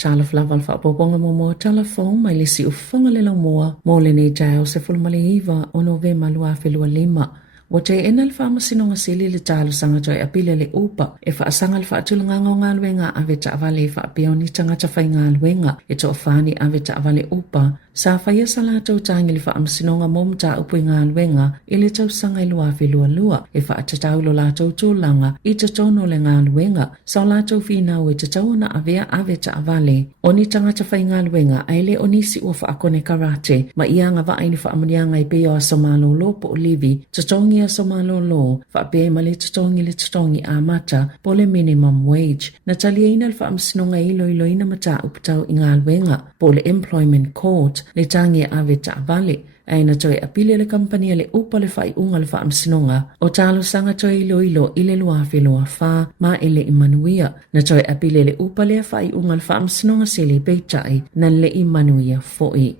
Tala flaval whaapopong mo telefon mai lisi ufunga le moa mo le nei tau se fulmaliva o NOV malua filua 5. Wate enal whaamasinonga sili le talo sanga joy apile le upa e whaasanga le whaatulanga ngā luenga ave ta avale whaapeoni tangata whai ngā luenga e to whaani ave ta avale upa sa whaia sa lātou tāngi le whaamasinonga mom ta upu ngā luenga e le tau sanga i lua lua e whaatatau lo lātou tūlanga i te tono le ngā luenga sa lātou whinau e te tauna avea ave ta avale o ni tangata whai ngā luenga ai le onisi ua whaakone karate ma ianga waaini whaamanianga i peo a somalo lopo o livi te tongi Somalo law whaape ma le tutongi a mata po le minimum wage na taliaina le whaamsinonga iloina mata upatau i ngā luenga po le employment court le tangi ave ta avale ai na toi apile le kampania le upa le whaiunga le whaamsinonga o talo sanga toi ilo i le loa wha ma ele imanuia na toi apile le upa le whaiunga le whaamsinonga se le beitai na le imanuia foi.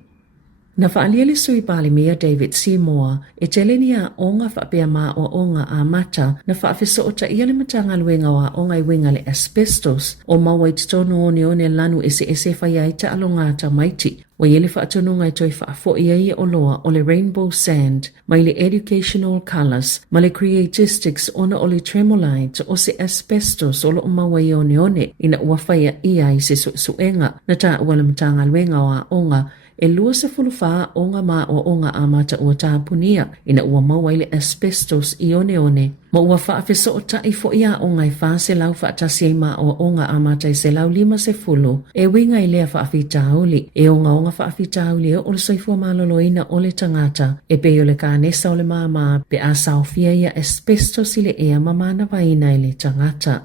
Na whaalia le sui pali mea David Sāmoa e telenia onga whaapea maa o onga a mata na whaafiso o ta ia le matanga luenga wa onga i wenga le asbestos o mawai titono one lanu ese whaiai ta alongata maiti wa yele whaatonunga i toi whaafo ia o loa o le rainbow sand mai le educational colours ma le creatistics ona o le tremolite o se asbestos o lo mawai one ina ua whaia ia i se suenga na ta ua le matanga luenga wa onga e lua se fulufaa onga ma o onga amata ua tāpunia ina ua mawai le asbestos i one. Ma ua whaafeso o tai fo ia onga i wha se lau whaatasi e ma o onga amata i se lau 5 se fulu. E winga i lea whaafitauli. E onga whaafitauli o le soifua maloloina o le tangata. E pe o le kānesa o le māma pe a saofia ia asbestos i le ea mamana waina i le tangata.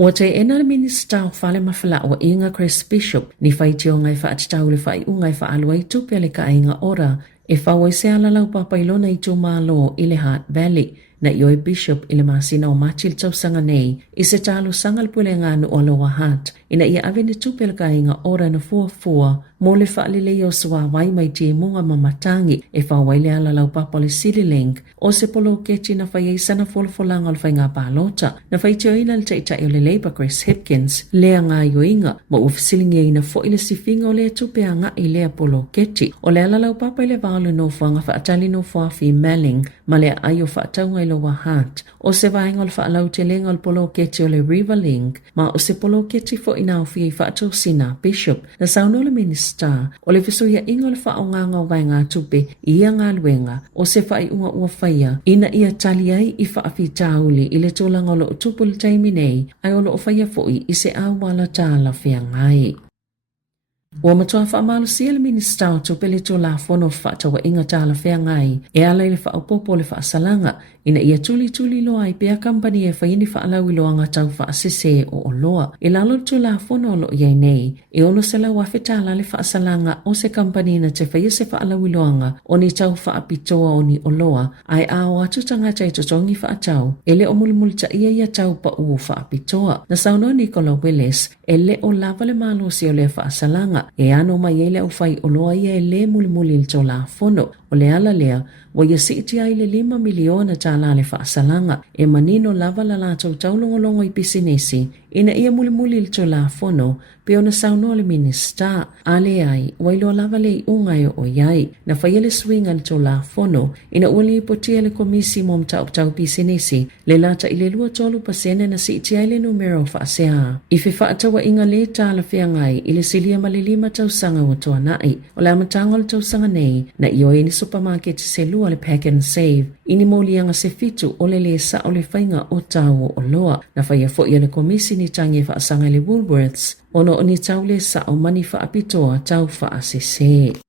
Ua te ena le minista o whale mawhala o inga Chris Bishop ni whaiti o ngai whaatitau le whai ungai whaalua i tupe le ka inga ora e whawai se alalau papailona i tu malo i le Heart Valley na ioi Bishop i le masina o matil tau sanga nei i se talo sanga le pule ngānu o loa Heart ina ia ave ni tupe le ka inga ora na fuafua mo le whaalile i o swa wai mai te munga mamatangi e whawai le alalau papa le City Link o se polo keti na whai sana folfolanga le whai ngā pālota na whai te oina le teita i o le Labour Chris Hipkins lea ngā ioinga ma ufisilingi ina fo i le sifinga o lea tupe a ngā i lea polo keti o le alalau papa i le vālu no whanga whaatali no whaafi Melling ma lea ai o whaataunga i loa Heart o se vainga o le whaalau te lenga o le polo keti o le River Link ma o se polo keti fo ina o fia i whaatou sina Bishop na sauno le minister o le fisuia ingo le whaonganga o vai ngā tupe i ia ngā luenga o se whai unga ua whaia ina ia tali ai i whaafi tauli i le tūlanga o lo tupu le taimi nei ai o lo whaia foi i se awala tāla whia ngai. Ua matua whaamalusia le minister o tupe le tūla whono whaatawa inga tāla whia ngai e ala i le whaapopo le whaasalanga ina ia tuli loa i pia kampani e whaini whaalau i loa ngatau whaasese o loa. I lalo tūla whono lo iai nei e ono se lau awhetala le whaasalanga o se kampani na te whaia se whaalau i loanga o ni tau whaapitoa o ni o loa ai ao atu tangata i totongi whaatau e le o mulimulita ia tau pa uu whaapitoa. Na sauno Nicola Willis e le o lava le malosi o le whaasalanga e ano mai ele au whai o loa ia e le mulimuli il tōla whono o le ala lea wa ia siiti ai le 5 miliona tāla le whaasalanga e manino lava la lātou taulongolongo i pisinesi ina ia mulimuli il tōla whono pe ona sauno le minista ale ai wailo lava le ungai o iai na whaia le swinga il tōla whono ina uli ipotia le komisi mom tau pisinesi le lata i le 2% na siiti ai le numero whaasea. I whaatawa inga le tāla whiangai i le silia ma le 5 tausanga o toa nai o le amatanga le tausanga nei na ioi ni supermarket se lua le pack and save ini molianga se fitu o le sa o le whainga o tau o loa na whaia fo ia le komisi ni tangi whaasanga le Woolworths ono o ni tau le sa o mani whaapitoa tau whaasese.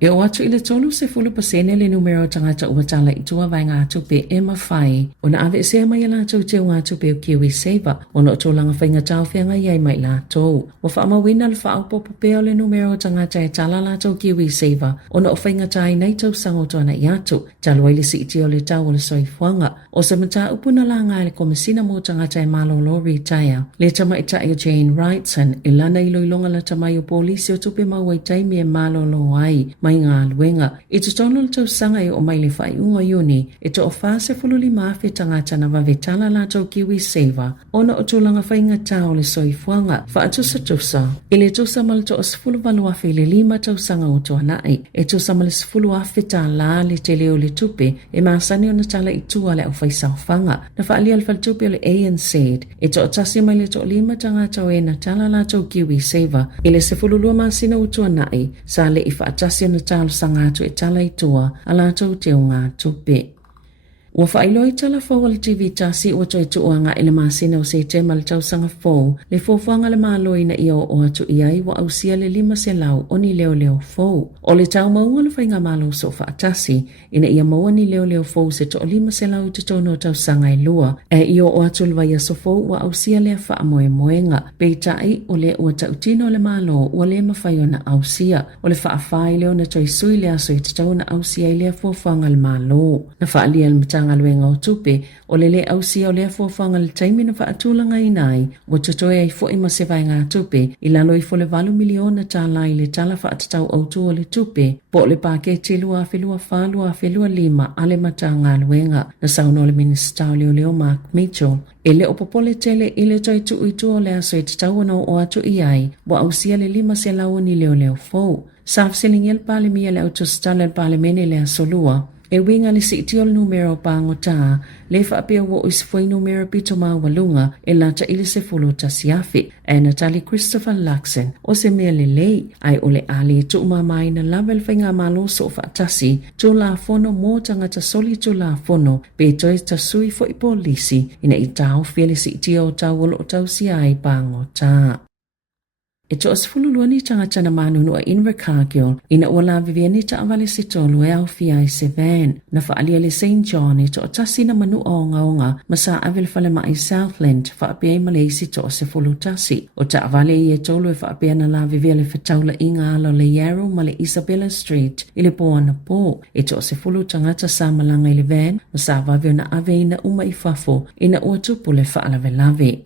E o atu i le tolu se 10% le numero tangata uatala i tua vai ngā tupe e mawhai o na ave se mai la tau te ngā tupe o Kiwi Saver o na o tōlanga whainga tau whianga iai mai la tau. O whaamawina le whaaupopo peo le numero tangata e tala la tau Kiwi Saver o na o whainga tai nei tau sango toana i atu talua i le siiti o le tau o le soifuanga o se mata upuna la ngā le komisina mo tangata e malolo retire. Le tamaita i o Jane Wrightson i lana i loilonga la tamai o polisi o tupe mawai taimi e malolo ai mai ngā luenga. I te tono le tausanga e o mai le whai unga iuni, e to o whase fululi mawhi tangata na wawe tala lātou kiwi seva, ona o tūlanga whainga tāo le soifuanga, whaatusa tusa. I le tusa mal to o sifulu waluafi le 5 tausanga o toa nai, e tusa mal sifulu afi tā la le te leo le tupe, e maasani o na tala i tua le au whaisawhanga, na whaalia le whaltupe o le ANC, e to o tasi mai le to o 5 tangata o e na tala lātou kiwi seva, i le sifulu lua maasina o toa nai, sa le i whaatasi o na tala sangatu e tala i tua, a lātou te o ngā tupe. Ua whailoi tala whau le TV tasi ua toi tuuanga i le masina o se te mal tausanga fau, le fōwhanga le māloi na ia o atu iai wa au sia le 5 se lau o ni leo leo fau. O le tau maunga le whainga mālo so whaatasi, ina ia maua ni leo leo fau se to o 5 se lau te tono tausanga i lua, e ia o atu le waia so fau wa au sia le wha moe moenga, peitai o le ua tautino le mālo ua le mawhaio na au sia, o le whaafai leo na toi sui le aso i te tau na au sia i le fōwhanga le mālo. Na whaalia le matanga luenga o tupe, o le au sia o le fōwhanga le taimi na whaatulanga i nai, o tutoe ai fo ima se vai ngā tupe, i lalo i fo le 8 miliona tāla i le tala whaatatau autu o le tupe, po le pake te lua whelua 5 a le matanga luenga, na sauno le minister leo Mark Mitchell, e le opopole tele i le toi tu itu o le aso e te tau ana o atu i ai, wa au sia le 5 se lau ni leo fau. Saf selingi el pale mia le autostala el pale mene le asolua, e winga le sitiol numero pango tā, le whaapea wo isfoi numero pito walunga e lata ili se fulu tasiafi, e Natalie Christopher Luxon, o se mea le lei, ai ole ali tu umamai na lavel whainga malo so whaatasi, tu la fono mō tangata soli tu la fono, pe toi tasui fo i polisi, ina i tau fele sitio tau wolo o tau si ai pango tā. E to asfulu luani tangata na manunu a Invercargill, ina ua viviani ta avale si tolu e au fia i se van, na whaalia le St. John e to tasi na manu o onga masa avel fale mai Southland, whaapea i Malaysi to o se fulu tasi. O ta avale i e tolu e whaapea na la vivia le whataula inga alo le Yarrow ma le Isabella Street, i le poa na po. E to o se fulu tangata sa malanga i le van, masa vavio na ave ina uma i fafo, ina ua tupu le whaalave lave.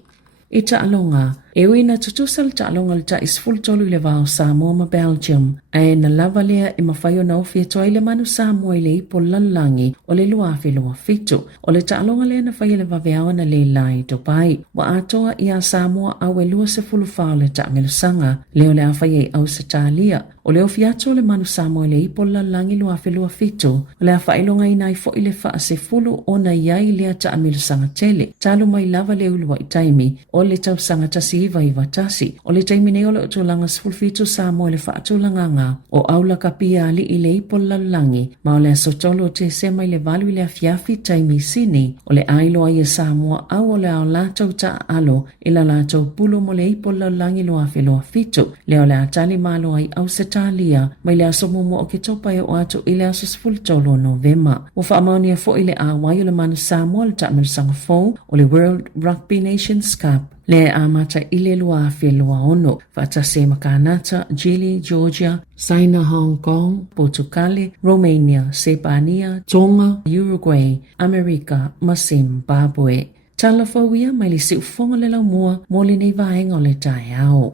I ta alonga, e uina tutusal ta alonga le ta isful tolu le vao Sāmoa ma Belgium, e na lava lea e mawhaio na ofia toa le manu Sāmoa le ipo lalangi o le luafi lua fitu, o le ta alonga lea na whaia le vaveawa na le lai Dubai, wa atoa i a Sāmoa awe lua se fulu whao le ta melusanga, leo le a whaia i au se talia, o le ofiato le manu Sāmoa le ipo lalangi luafi lua fitu, o le a whailonga i nai fo i le wha se fulu o na iai lea ta melusanga tele, talu mai lava le ulua i taimi, o le tau sanga tasi iwa tasi, o le taimi nei o le utulanga sfulfitu Sāmoa le whaatulanga ngā, o aula kapia ali i le ipo lalangi, ma o le asotolo te sema i le valu i le afiafi taimi sini, o le ailo ai e Sāmoa au o le ao lātou ta alo, i la lātou pulu mo le ipo lalangi loa whiloa fitu, le o le atali malo ai au se tālia, mai le aso mumo o ke topa e o atu i le aso sfultolo Novema. O whaamauni e fo i le awai o le manu Sāmoa le tamil sanga fau, o le World Rugby Nations Cup, le amata i le lua whelua ono, whaatase Makanata, Chile, Georgia, Saina, Hong Kong, Portugal, Romania, Sepania, Tonga, Uruguay, Amerika, ma Zimbabwe. Tala whauia mai le si ufonga le lau mua, mo le nei vaenga o le tae au.